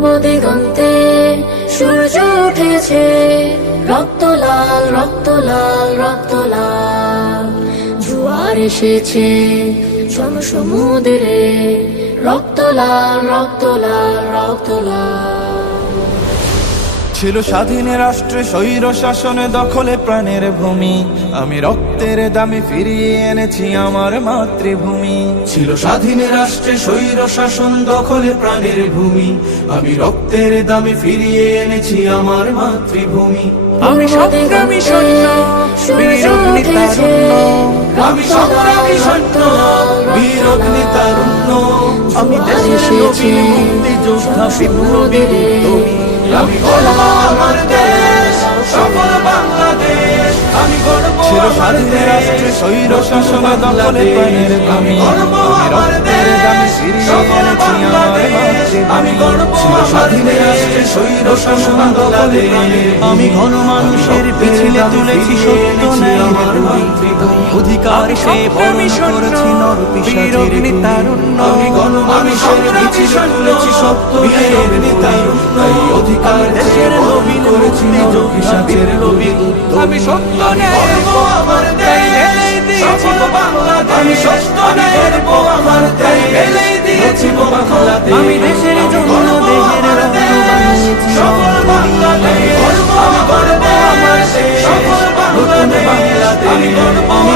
পূর্ব দিগন্তে সূর্য উঠেছে। রক্ত লাল রক্ত লাল রক্ত লাল। জোয়ার এসেছে জনসমুদ্রে রক্ত লাল রক্ত লাল রক্ত লাল। ছিল স্বাধীন রাষ্ট্রে স্বৈর শাসনে দখলে প্রাণের ভূমি। আমি রক্তের দামে ফিরিয়ে এনেছি আমার মাতৃভূমি। ছিল স্বাধীন রাষ্ট্রে স্বৈর শাসন দখলে প্রাণের ভূমি। আমি রক্তের দামে ফিরিয়ে এনেছি আমার মাতৃভূমি। আমি সংগ্রামী সৈন্য বীর অগ্নি তারুণ্য আমি সংগ্রামী সৈন্য বীর অগ্নি তারুণ্য আমি নবীন মুক্তি যোদ্ধা উদ্যমী আমি গর্ব আমার দেশ সফল বাংলাদেশ। আমি গর্ব ছিল স্বাধীন রাষ্ট্রে স্বৈর শাসন দখলে আমি গর্ব আমার দেশ সফল বাংলাদেশ। আমি গর্ব স্বাধীন রাষ্ট্রে স্বৈর শাসন দখলে আমি ঘন মানুষের পিছিলে তুলেছি সত্য ন্যায় অধিকার সে বরণ করেছি নর তারুণ্য আমি গণ মানুষের মিছিল তুলেছি সত্য দেশের আমি সত্য গর্ব আমার দেশ সফল বাংলাদেশ। আমি সত্য দেশ